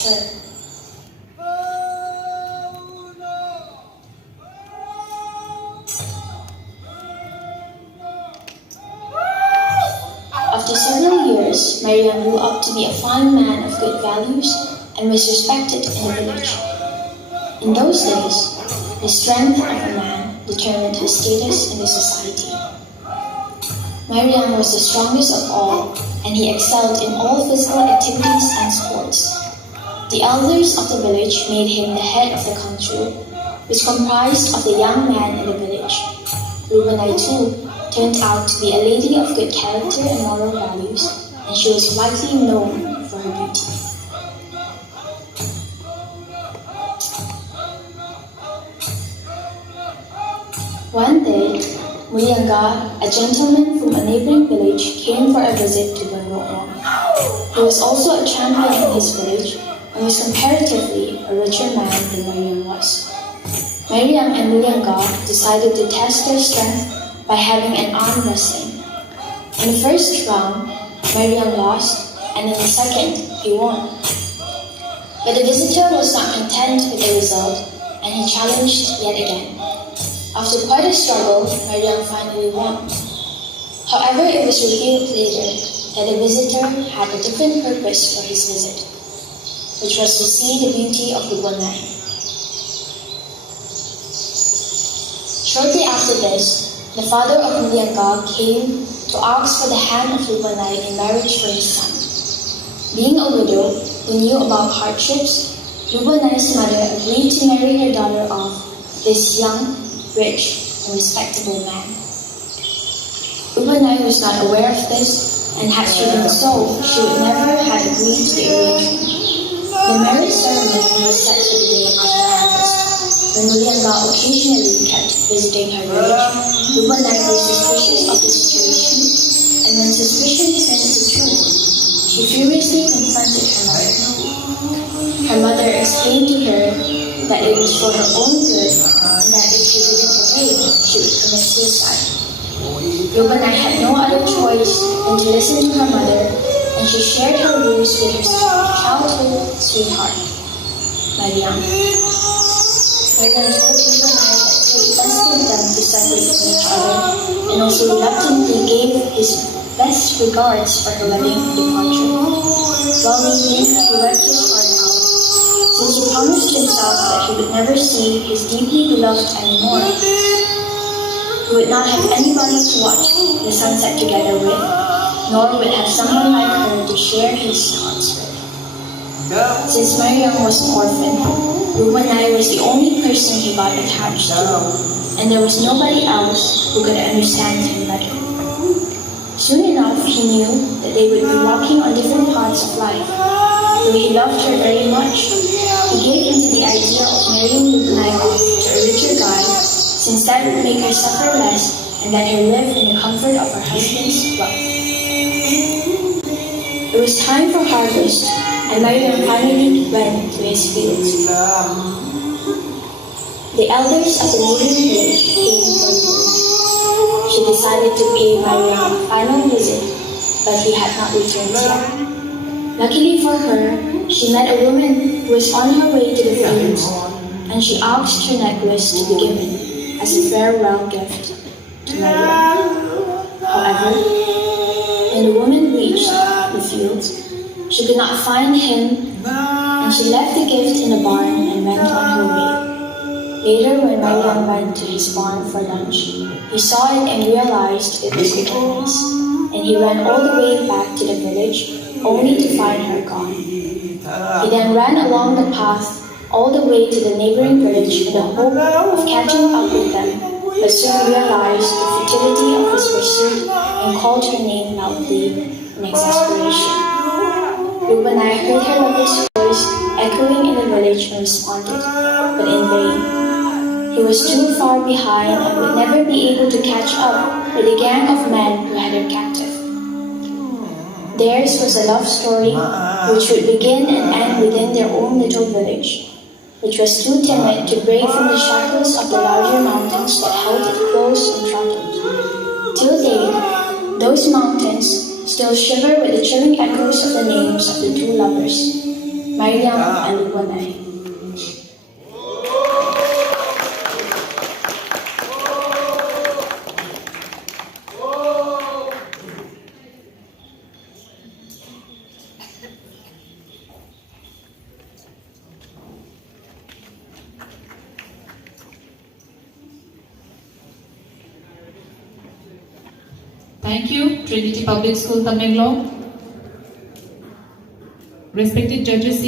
After several years, Mariam grew up to be a fine man of good values and was respected in the village. In those days, the strength of a man determined his status in the society. Mariam was the strongest of all, and he excelled in all physical activities and sports. The elders of the village made him the head of the country, which comprised of the young man in the village. Rubenai too turned out to be a lady of good character and moral values, and she was widely known for her beauty. One day, Mulyanga, a gentleman from a neighboring village, came for a visit to Bunro'ong. He was also a champion in his village and was comparatively a richer man than Mariam was. Mariam and Mulyanga decided to test their strength by having an arm wrestling. In the first round, Mariam lost, and in the second, he won. But the visitor was not content with the result, and he challenged yet again. After quite a struggle, Mariam finally won. However, it was revealed later that the visitor had a different purpose for his visit, which was to see the beauty of the Bunai. Shortly after this, the father of Mulyanga came to ask for the hand of Rubenai in marriage for his son. Being a widow who knew about hardships, Rubenai's mother agreed to marry her daughter off this young, rich, and respectable man. Rubenai was not aware of this, and had she been so, she would never have agreed to the arrangement. The marriage ceremony was set for the day after harvest. When Mulyanga occasionally kept visiting her village, Rubenai grew suspicious of the situation, and when suspicion turned to truth, she furiously confronted her mother. Her mother explained to her that it was for her own good, and that if she didn't obey, she would commit suicide. Rubenai had no other choice than to listen to her mother, and she shared her views with her childhood sweetheart, Mariam. Mariam told Rubenai that fate destined them to separate from each other, and also reluctantly gave his best regards for her wedding departure. While leaving, he wept his heart out, since he promised himself that he would never see his deeply beloved anymore. He would not have anybody to watch the sunset together with, nor would have someone like her to share his thoughts with. Since Mariam was an orphan, Rubenai was the only person he got attached to, and there was nobody else who could understand him better. Soon enough, he knew that they would be walking on different paths of life. Though he loved her very much, he gave into the idea of marrying Rubenai off to a richer guy, since that would make her suffer less and let her live in the comfort of her husband's wealth. It was time for harvest, and Mariam finally went to his fields. The elders of the neighboring village came for news. She decided to pay Mariam a final visit, but he had not returned yet. Luckily for her, she met a woman who was on her way to the fields, and she asked her necklace to be given as a farewell gift to Mariam. However, when the woman reached the fields, she could not find him, and she left the gift in a barn and went on her way. Later, when Mariam went to his barn for lunch, he saw it and realized it was Rubenai's, and he ran all the way back to the village, only to find her gone. He then ran along the path all the way to the neighboring village in the hope of catching up with them, but soon realized the futility of his pursuit and called her name loudly in exasperation. Rubenai heard her lover's voice echoing in the village and responded, but in vain. He was too far behind and would never be able to catch up with the gang of men who had her captive. Theirs was a love story which would begin and end within their own little village, which was too timid to break from the shackles of the larger mountains that held it close and throttled. Till date, those mountains still shiver with the chilling echoes of the names of the two lovers. Mariam Aluwanai. Thank you, Trinity Public School, Tamenglong. Respected judges,